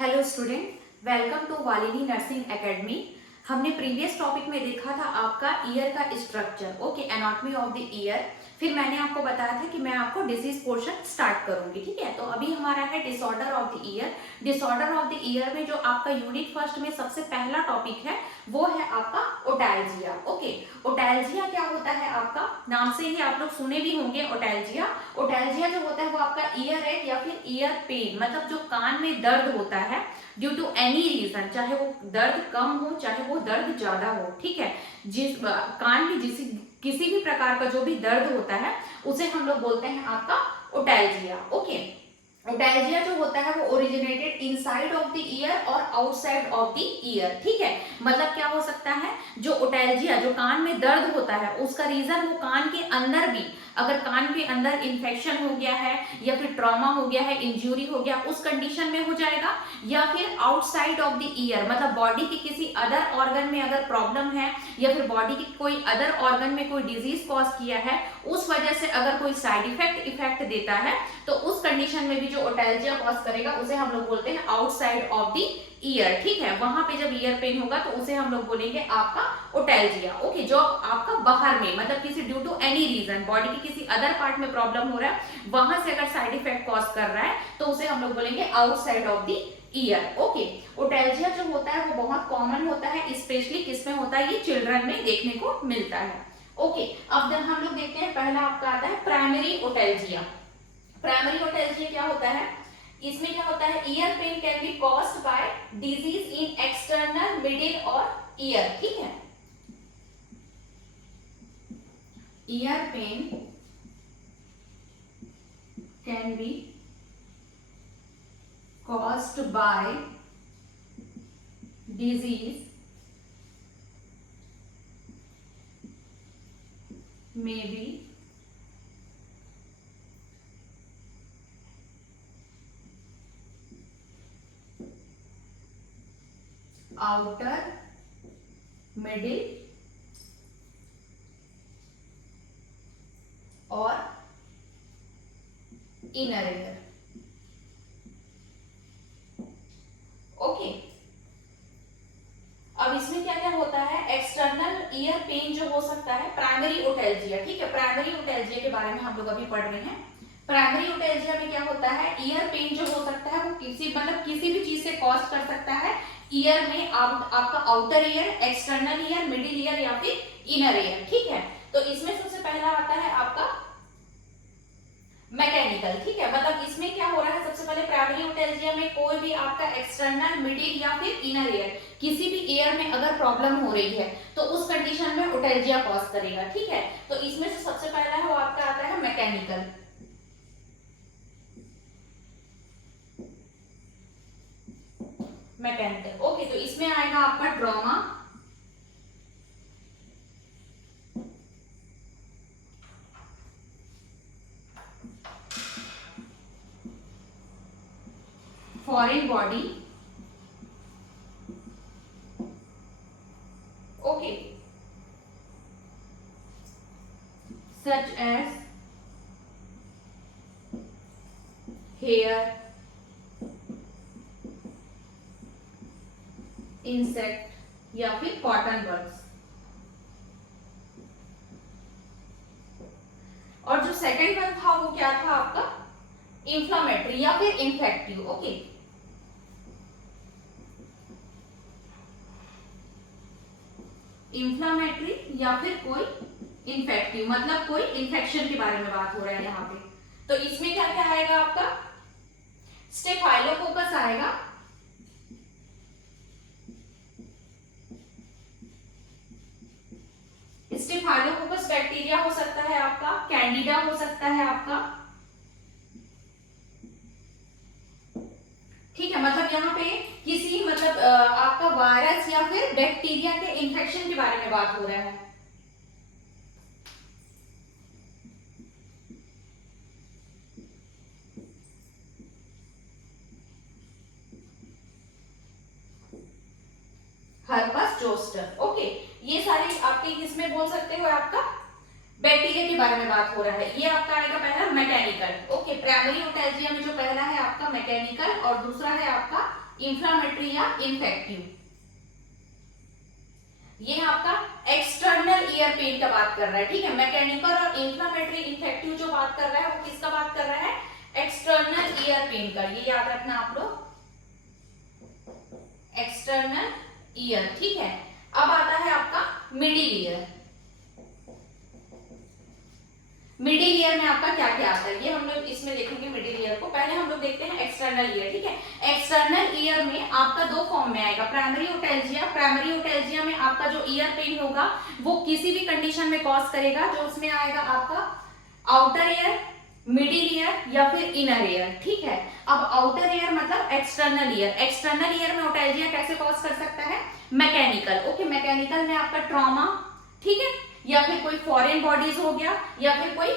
Hello student, welcome to Valini nursing academy. हमने previous topic में देखा था आपका ईयर का structure, okay, anatomy of the ear. फिर मैंने आपको बताया था कि मैं आपको डिजीज पोर्शन स्टार्ट करूंगी, ठीक है। तो अभी हमारा है disorder of the year. Disorder of the year में जो आपका यूनिट फर्स्ट में सबसे पहला टॉपिक है वो है आपका ओटैल्जिया, ओके। ओटैल्जिया क्या होता है? आपका नाम से ही आप लोग सुने भी होंगे ओटैल्जिया। ओटैल्जिया जो होता है वो आपका ईयर एक या फिर ईयर पेन, मतलब जो कान में दर्द होता है ड्यू टू एनी रीजन, चाहे वो दर्द कम हो चाहे वो दर्द ज्यादा हो, ठीक है। जिस कान में किसी भी प्रकार का जो भी दर्द होता है उसे हम लोग बोलते हैं आपका ओटैल्जिया, ओके। ओटैल्जिया जो होता है वो originated inside of the year और आउटसाइड ऑफ द ईयर, ठीक है। मतलब क्या हो सकता है, जो ओटैल्जिया जो कान में दर्द होता है उसका रीजन वो कान के अंदर भी, अगर कान के अंदर इन्फेक्शन हो गया है या फिर ट्रॉमा हो गया है, इंजरी हो गया, उस कंडीशन में हो जाएगा। या फिर आउटसाइड ऑफ द ईयर, मतलब बॉडी के किसी अदर ऑर्गन में अगर प्रॉब्लम है या फिर बॉडी के कोई अदर ऑर्गन में कोई डिजीज कॉज किया है, उस वजह से अगर कोई साइड इफेक्ट देता है तो उस कंडीशन में भी जो ओटैल्जिया कॉज करेगा उसे हम लोग बोलते हैं आउटसाइड ऑफ द ईयर, ठीक है। वहां पे जब ईयर पेन होगा तो उसे हम लोग बोलेंगे आपका ओटैल्जिया, ओके। जो आपका बाहर में, मतलब किसी due to any reason body के किसी अदर पार्ट में प्रॉब्लम हो रहा है, वहां से अगर साइड इफेक्ट कॉज कर रहा है तो उसे हम लोग बोलेंगे outside of the ear, okay. Otalgia जो होता है वो बहुत कॉमन होता है, स्पेशली किसमें होता है, ये चिल्ड्रन में देखने को मिलता है, ओके। अब जब हम लोग देखते हैं, पहला आपका आता है प्राइमरी ओटैल्जिया। प्राइमरी ओटैल्जिया क्या होता है? इसमें क्या होता है, ear pain can be caused by disease in external middle और ईयर, ठीक है। Ear pain can be caused by disease may be outer middle और inner ear, ओके। अब इसमें क्या क्या होता है, एक्सटर्नल ईयर पेन जो हो सकता है, प्राइमरी ओटैल्जिया, ठीक है। प्राइमरी ओटैल्जिया के बारे में हम लोग अभी पढ़ रहे हैं। प्राइमरी ओटैल्जिया में क्या होता है, ईयर पेन जो हो सकता है वो किसी भी चीज से कॉज कर सकता है ईयर में, आपका outer ear, external ear, middle ear या फिर इनर ईयर, ठीक है। तो इसमें सबसे पहला आता है आपका मैकेनिकल, ठीक है। मतलब इसमें क्या हो रहा है, सबसे पहले प्राइमरी ओटैल्जिया में कोई भी आपका एक्सटर्नल, मिडिल या फिर इनर ईयर, किसी भी ईयर में अगर प्रॉब्लम हो रही है तो उस कंडीशन में ओटैल्जिया कॉज करेगा, ठीक है। तो इसमें से सबसे पहला है वो आपका आता है मैकेनिकल। Mechanical, okay. तो इसमें आएगा आपका trauma, foreign body, okay, such as hair, insect या फिर कॉटन बर्ड्स। और जो सेकंड वन था वो क्या था आपका, इंफ्लामेटरी या फिर इन्फेक्टिव, ओके। इंफ्लामेटरी या फिर कोई इन्फेक्टिव, मतलब कोई इन्फेक्शन के बारे में बात हो रहा है यहाँ पे। तो इसमें क्या क्या आएगा आपका, स्टेफाइलोकोकस आएगा, स्टेफाइलोकोकस बैक्टीरिया हो सकता है आपका, कैंडिडा हो सकता है आपका, ठीक है। मतलब यहाँ पे किसी आपका वायरस या फिर बैक्टीरिया के इन्फेक्शन के बारे में बात हो रहा है। Herpes zoster, okay. ये सारे आपके किसमें बोल सकते हो, आपका बैक्टीरिया के बारे में बात हो रहा है। ये आपका आएगा पहला मैकेनिकल, ओके। प्राइमरी ओटैल्जिया में जो पहला है आपका मैकेनिकल और दूसरा है आपका इंफ्लामेटरी या इन्फेक्टिव। ये आपका एक्सटर्नल ईयर पेन का बात कर रहा है, ठीक है। मैकेनिकल और इंफ्लामेटरी इन्फेक्टिव जो बात कर रहा है वो किसका बात कर रहा है, एक्सटर्नल ईयर पेन का। ये याद रखना आप लोग, एक्सटर्नल ईयर, ठीक है। अब आता है आपका मिडिल ईयर। मिडिल ईयर में आपका क्या क्या आता है ये हम लोग इसमें देखेंगे मिडिल ईयर को। पहले हम लोग देखते हैं एक्सटर्नल ईयर, ठीक है। एक्सटर्नल ईयर में आपका दो फॉर्म में आएगा, प्राइमरी ओटेल्जिया। प्राइमरी ओटेल्जिया में आपका जो ईयर पेन होगा वो किसी भी कंडीशन में कॉज करेगा, जो उसमें आएगा आपका आउटर ईयर, मिडिल ईयर या फिर इनर ईयर, ठीक है। अब आउटर ईयर मतलब एक्सटर्नल ईयर। एक्सटर्नल ईयर में ओटेल्जिया कैसे कॉज कर सकता है, मैकेनिकल। ओके, मैकेनिकल में आपका ट्रॉमा, ठीक है, या फिर कोई फॉरेन बॉडीज हो गया, या फिर कोई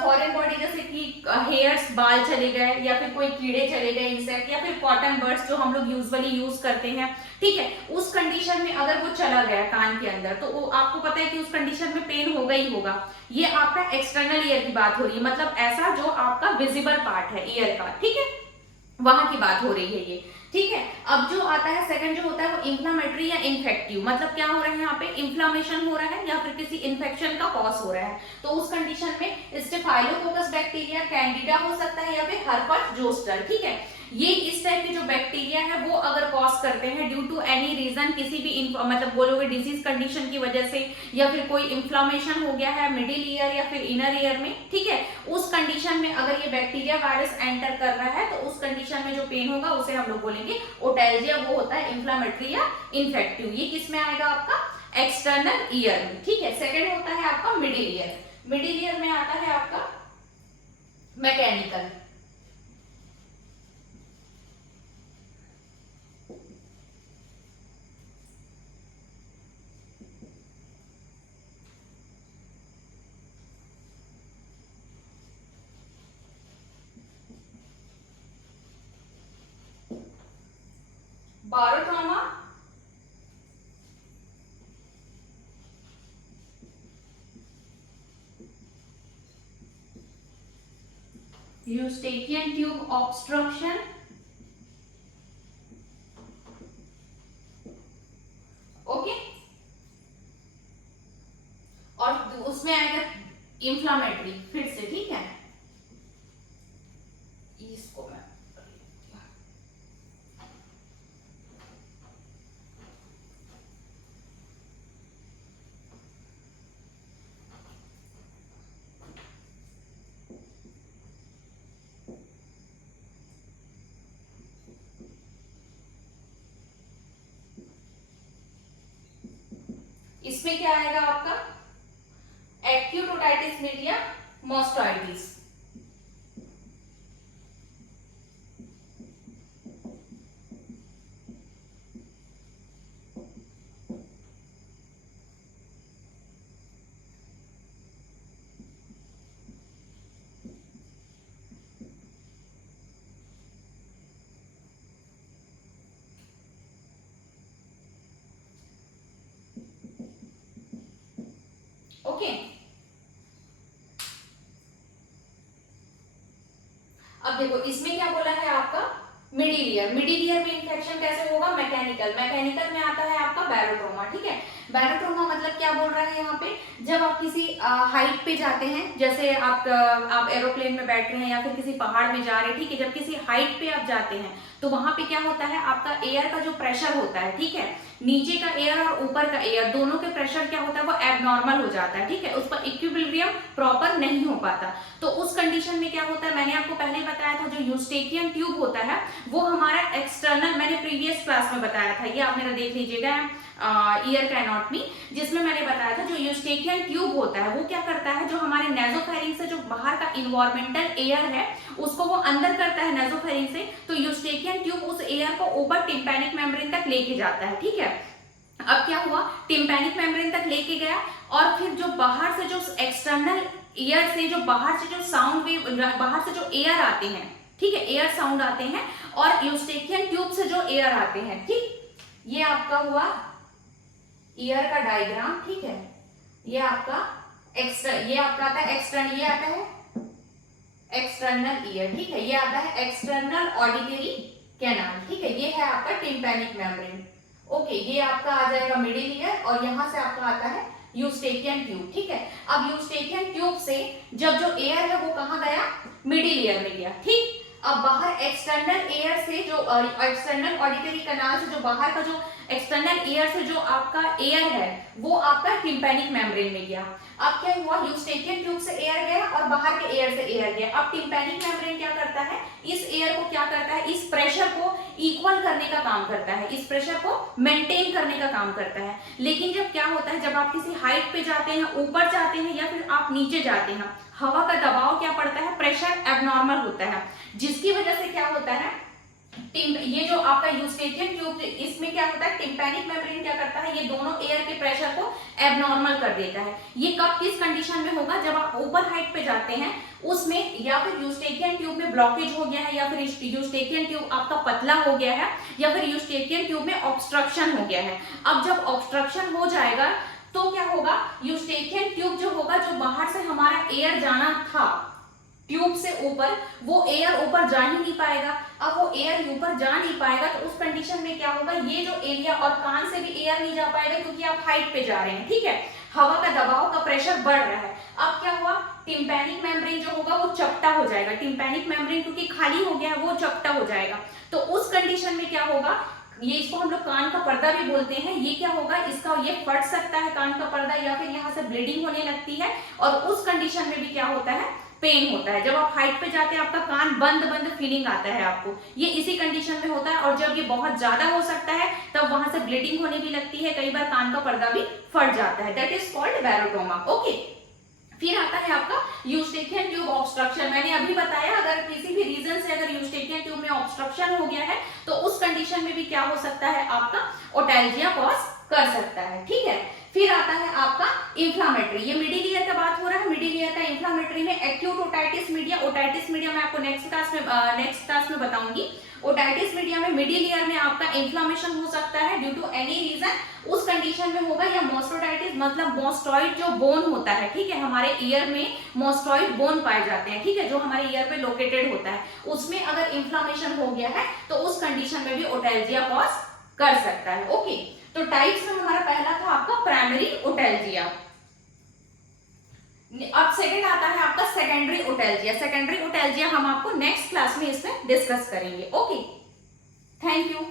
फॉरेन बॉडी जैसे कि हेयर्स, बाल चले गए, या फिर कोई कीड़े चले गए, इंसेक्ट, या फिर कॉटन बर्ड्स जो हम लोग यूजुअली यूज करते हैं, ठीक है। उस कंडीशन में अगर वो चला गया कान के अंदर तो वो आपको पता है कि उस कंडीशन में पेन होगा ही होगा। ये आपका एक्सटर्नल ईयर की बात हो रही है, मतलब ऐसा जो आपका विजिबल पार्ट है ईयर का, ठीक है, वहां की बात हो रही है ये, ठीक है। अब जो आता है सेकंड जो होता है वो इंफ्लामेटरी या इन्फेक्टिव, मतलब क्या हो रहा है यहाँ पे, इन्फ्लामेशन हो रहा है या फिर किसी इन्फेक्शन का कॉज हो रहा है। तो उस कंडीशन में स्टेफाइलोकोकस बैक्टीरिया, कैंडिडा हो सकता है, या फिर हर्पेस जोस्टर, ठीक है। ये इस टाइप के जो बैक्टीरिया है वो अगर कॉज करते हैं ड्यू टू एनी रीजन, किसी भी मतलब बोलोगे डिजीज कंडीशन की वजह से, या फिर कोई इन्फ्लामेशन हो गया है मिडिल ईयर या फिर इनर ईयर में, ठीक है, उस कंडीशन में अगर ये बैक्टीरिया वायरस एंटर कर रहा है तो उस कंडीशन में जो पेन होगा उसे हम लोग बोलेंगे ओटेल्जिया। वो होता है इन्फ्लामेटरी या इन्फेक्टिव। ये किस में आएगा आपका, एक्सटर्नल ईयर में, ठीक है। सेकेंड होता है आपका मिडिल ईयर। मिडिल ईयर में आता है आपका mechanical. Barotrauma, eustachian tube obstruction, okay, और उसमें आएगा इंफ्लामेटरी फिर से, ठीक है। इसको मैं इसमें क्या आएगा आपका, acute otitis media mastitis, okay. अब देखो इसमें क्या बोला है आपका, मिडिल ईयर। मिडिल ईयर में इन्फेक्शन कैसे होगा, मैकेनिकल। मैकेनिकल में आता है आपका बैरोट्रोमा, ठीक है। बैरोट्रोमा मतलब क्या बोल रहा है यहाँ पे, जब आप किसी हाइट पे जाते हैं, जैसे आप एरोप्लेन में बैठ रहे हैं या फिर किसी पहाड़ में जा रहे हैं, ठीक है, जब किसी हाइट पे आप जाते हैं तो वहां पे क्या होता है, आपका एयर का जो प्रेशर होता है, ठीक है, नीचे का एयर और ऊपर का एयर दोनों के प्रेशर क्या होता है, वो एबनॉर्मल हो जाता है, ठीक है, उस पर इक्विलिब्रियम प्रॉपर नहीं हो पाता। तो उस कंडीशन में क्या होता है, मैंने आपको पहले बताया था, जो यूस्टेकियन ट्यूब होता है वो हमारा एक्सटर्नल, मैंने प्रीवियस क्लास में बताया था, ये आप मेरा देख लीजिएगा ईयर का एनाटॉमी, जिसमें मैंने बताया था जो यूस्टेकियन ट्यूब होता है वो क्या करता है, जो हमारे नेजोफेरिंग से जो बाहर का इन्वायरमेंटल एयर है उसको वो अंदर करता है नेजोफेरिंग से, तो यूस्टेकियन ट्यूब उस एयर को ऊपर टिम्पैनिक मेम्ब्रेन तक लेके जाता है, ठीक है। अब क्या हुआ, टिम्पैनिक मेम्ब्रेन तक लेके गया और फिर जो बाहर से जो एक्सटर्नल एयर से जो बाहर से जो साउंड वेव, बाहर से जो एयर आते हैं, ठीक है, एयर साउंड आते हैं, और यूस्टेकियन ट्यूब से जो एयर आते हैं, ठीक, ये आपका हुआ ईयर का डायग्राम, ठीक है। ये आपका ये आपका आता है एक्सटर्नल, ये आता है एक्सटर्नल ईयर, ठीक है, ये आता है एक्सटर्नल ऑडिटरी कैनाल, ठीक है। ये है आपका टिम्पैनिक मेम्ब्रेन। ओके, ये आपका आ जाएगा मिडिल ईयर और यहाँ से आपका आता है यूस्टेकियन ट्यूब, ठीक है। अब यूस्टेकियन ट्यूब से जब जो एयर है वो कहाँ गया, मिडिल ईयर में गया, ठीक। अब बाहर एक्सटर्नल एयर से जो एक्सटर्नल ऑडिटरी कैनाल से जो बाहर का जो एक्सटर्नल एयर से जो आपका एयर है वो आपका टिम्पैनिक मेम्ब्रेन में गया। अब क्या हुआ, यूस्टेकियन ट्यूब से एयर गया और बाहर के एयर से एयर गया। अब टिम्पैनिक मेम्ब्रेन क्या करता है, इस एयर को क्या करता है, इस प्रेशर को इक्वल करने का काम करता है, इस प्रेशर को मेंटेन करने का काम करता है। लेकिन जब क्या होता है, जब आप किसी हाइट पे जाते हैं, ऊपर जाते हैं या फिर आप नीचे जाते हैं, हवा का दबाव क्या पड़ता है, प्रेशर एबनॉर्मल होता है, जिसकी वजह से क्या होता है, ये जो आपका यूस्टेकियन ट्यूब, इसमें क्या होता है, टिम्पैनिक मेम्ब्रेन क्या करता है, ये दोनों एयर के प्रेशर को एबनॉर्मल कर देता है। ये कब किस कंडीशन में होगा, जब आप ऊपर हाइट पे जाते हैं उसमें, या फिर यूस्टेकियन ट्यूब में ब्लॉकेज हो गया है, या फिर यूस्टेकियन ट्यूब आपका पतला हो गया है, या फिर यूस्टेकियन ट्यूब में ऑब्स्ट्रक्शन हो गया है। अब जब ऑब्स्ट्रक्शन हो जाएगा तो क्या होगा, यूस्टेकियन ट्यूब जो होगा, जो बाहर से हमारा एयर जाना था ट्यूब से ऊपर, वो एयर ऊपर जा ही नहीं पाएगा। अब वो एयर ऊपर जा नहीं पाएगा तो उस कंडीशन में क्या होगा, ये जो एरिया, और कान से भी एयर नहीं जा पाएगा क्योंकि आप हाइट पे जा रहे हैं, ठीक है, हवा का दबाव का प्रेशर बढ़ रहा है। अब क्या हुआ, टिम्पैनिक मेम्ब्रेन जो होगा वो चपटा हो जाएगा, टिम्पैनिक मेम्ब्रेन क्योंकि खाली हो गया है वो चपटा हो जाएगा। तो उस कंडीशन में क्या होगा, ये इसको हम लोग कान का पर्दा भी बोलते हैं, ये क्या होगा, इसका ये फट सकता है कान का पर्दा, या फिर यहाँ से ब्लीडिंग होने लगती है, और उस कंडीशन में भी क्या होता है, पेन होता है। जब आप हाइट पे जाते हैं आपका कान बंद बंद फीलिंग आता है आपको, ये इसी कंडीशन में होता है। और जब ये बहुत ज्यादा हो सकता है तब वहां से ब्लीडिंग होने भी लगती है, कई बार कान का पर्दा भी फट जाता है, दैट इज कॉल्ड वेरोटोमा। ओके, फिर आता है आपका यूस्टेकियन ट्यूब ऑब्स्ट्रक्शन। मैंने अभी बताया अगर किसी भी रीजन से अगर यूस्टेकियन ट्यूब में ऑब्स्ट्रक्शन हो गया है तो उस कंडीशन में भी क्या हो सकता है, आपका ओटैल्जिया कॉज कर सकता है, ठीक है। फिर आता है आपका इंफ्लामेटरी, ये मिडिल ईयर का बात हो रहा है, मिडिल ईयर का इंफ्लामेटरी में acute otitis media, otitis media मैं आपको नेक्स्ट क्लास में बताऊंगी। ओटाइटिस मीडिया में मिडिल ईयर में आपका इंफ्लामेशन हो सकता है ड्यू टू एनी रीजन, उस कंडीशन में होगा। या मोस्टोटाइटिस मतलब मोस्टॉइड जो बोन होता है, ठीक है, हमारे ईयर में मोस्टॉइड बोन पाए जाते हैं, ठीक है, जो हमारे ईयर पे लोकेटेड होता है, उसमें अगर इंफ्लामेशन हो गया है तो उस कंडीशन में भी ओटैल्जिया कॉज कर सकता है। ओके, तो टाइप्स में हमारा पहला था आपका प्राइमरी ओटैल्जिया। अब सेकंड आता है आपका सेकेंडरी ओटैल्जिया। सेकेंडरी ओटैल्जिया हम आपको नेक्स्ट क्लास में इसमें डिस्कस करेंगे। Okay, thank you.